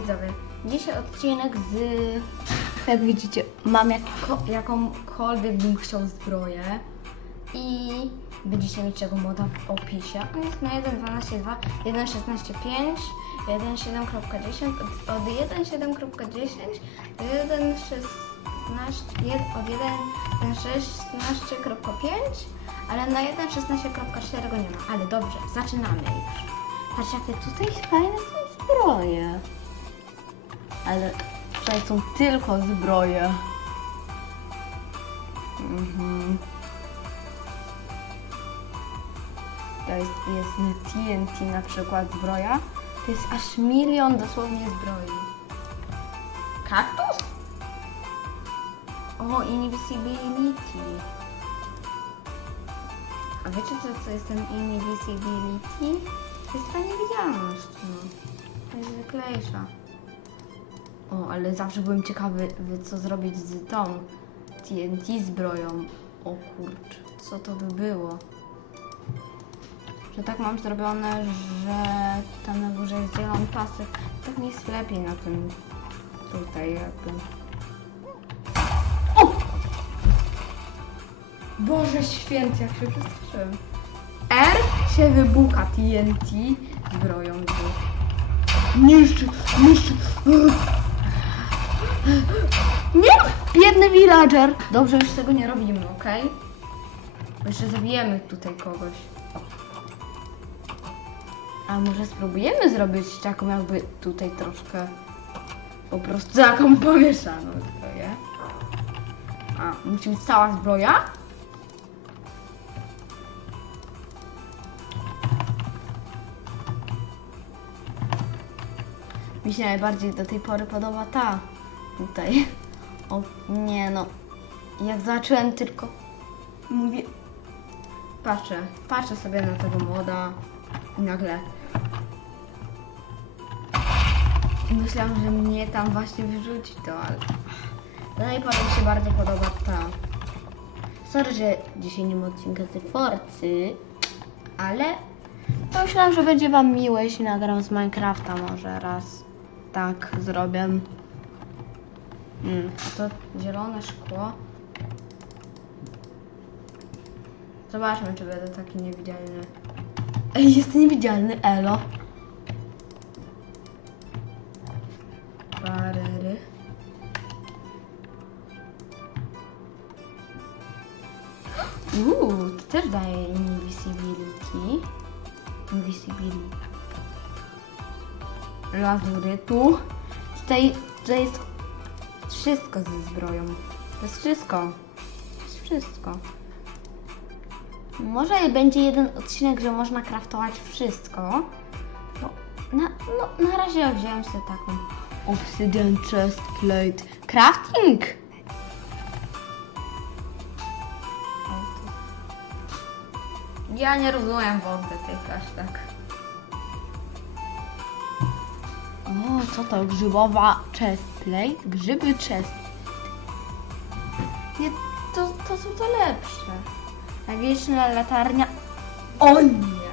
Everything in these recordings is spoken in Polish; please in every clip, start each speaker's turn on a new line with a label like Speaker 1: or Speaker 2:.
Speaker 1: widzowie, dzisiaj odcinek z... Jak widzicie, mam jako, jakąkolwiek bym chciał zbroję i będziecie mieć tego moda w opisie. On jest na 1.12.2, 1.16.5, 1.7.10, od, od 1.7.10 do 1.16, jed- od 1.16.5, ale na 1.16.4 go nie ma. Ale dobrze, zaczynamy już. Patrz jakie tutaj fajne są zbroje. Ale tutaj są tylko zbroje. Mhm. To jest, jest TNT na przykład zbroja. To jest aż milion dosłownie zbroi. Kaktus? O, invisibility. A wiecie co, co jest ten invisibility? To jest ta niewidzialność, no. To jest zwyklejsza. O, ale zawsze byłem ciekawy, wy- co zrobić z tą TNT zbroją. O kurcz, co to by było? Że tak mam zrobione, że tam na górze jest zielony pasek. Tak mi jest lepiej na tym tutaj jakby. O! Boże święty, jak się przestraszyłem. R się wybucha TNT zbroją. Niszczy, niszczy. Nie! Biedny villager! Dobrze, już tego nie robimy? Bo Jeszcze zabijemy tutaj kogoś. A może spróbujemy zrobić taką jakby tutaj troszkę po prostu taką pomieszaną zbroję. A, musi być cała zbroja? Mi się najbardziej do tej pory podoba ta tutaj. O nie no. Jak zacząłem tylko mówię. Patrzę, patrzę sobie na tego moda i nagle. Myślałam, że mnie tam właśnie wyrzuci to, ale. Tej pory mi się bardzo podoba ta. Sorry, że dzisiaj nie ma odcinka z Forcy, ale Myślałam, że będzie Wam miło, jeśli nagram z Minecrafta może raz. Tak zrobię. Mm, a to zielone szkło. Zobaczmy, czy będę taki niewidzialny. Ej, jest niewidzialny, elo. Barery. Uuu, to też daje invisibility. Invisibility. Lazurytu. Tutaj, tutaj jest wszystko ze zbroją. To jest wszystko. To jest wszystko. Może będzie jeden odcinek, że można kraftować wszystko. No, na, no, na razie wziąłem sobie taką Obsidian Chest Plate. Crafting! Ja nie rozumiem wody tych aż tak. Co to? Grzybowa chestplate? Grzyby chest. Nie, to, to są to lepsze. A wieczna latarnia. O nie!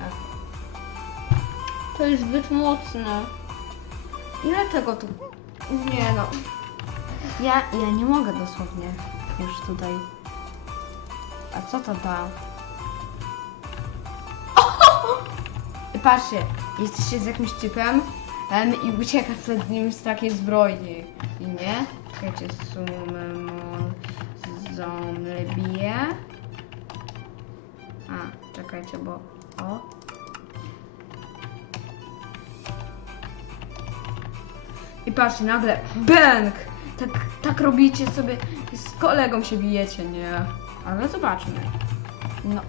Speaker 1: To jest zbyt mocne. Ile tego tu? Nie no. Ja, ja nie mogę dosłownie już tutaj. A co to da? Patrzcie, jesteście z jakimś typem i ucieka przed nim z takiej zbroi. I nie? Czekajcie, sumemon zombie. A, czekajcie, bo... O. I patrzcie, nagle bęk! Tak, tak robicie sobie, z kolegą się bijecie, nie? Ale zobaczmy. No,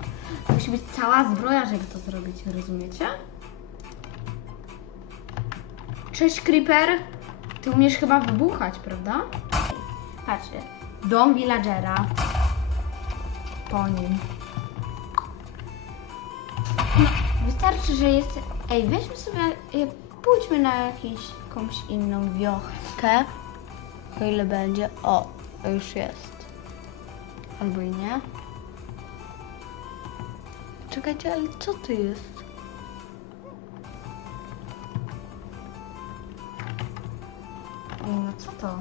Speaker 1: musi być cała zbroja, żeby to zrobić, rozumiecie? Cześć, Creeper. Ty umiesz chyba wybuchać, prawda? Patrzcie, dom villagera. Po nim. No, wystarczy, że jest... Ej, weźmy sobie... e, Pójdźmy na jakąś, jakąś inną wioskę. O ile będzie. O, już jest. Albo i nie. Czekajcie, ale co to jest? Ej, no co to?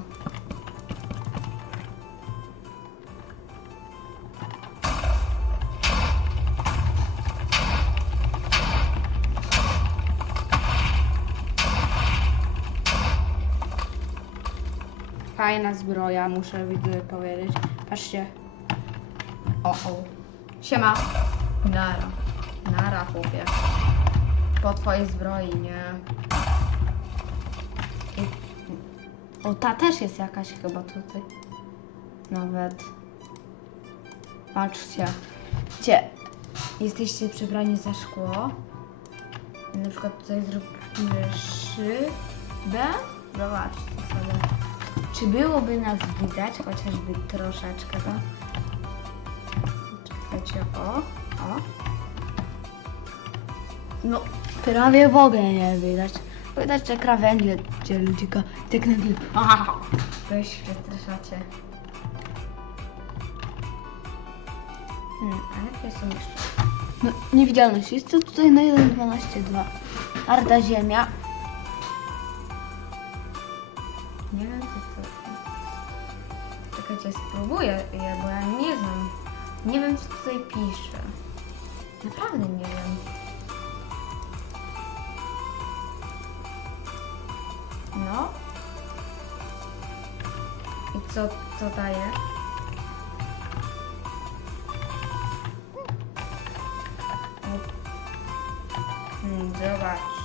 Speaker 2: Fajna zbroja, muszę widzę powiedzieć. Patrzcie.
Speaker 1: O, o. Siema. Nara. Nara, chłopie. Po twojej zbroi, nie? O, ta też jest jakaś chyba tutaj. Nawet. Patrzcie. Gdzie? Jesteście przebrani za szkło. Na przykład tutaj zrobimy szybę. Zobaczcie sobie. Czy byłoby nas widać, chociażby troszeczkę, to? Czekajcie, o, o. No, prawie w ogóle nie widać. Widać, że krawędzie gdzie ludzie go tak nagle... Aha, to się przestraszacie. Hmm, a jakie są jeszcze?
Speaker 2: No, niewidzialność jest to tutaj na 1.12.2. Arda ziemia.
Speaker 1: Nie wiem, co to Czekajcie, spróbuję je, bo ja nie znam. Nie wiem, co tutaj pisze. Naprawdę nie wiem. No. I co to daje? Hmm, zobacz.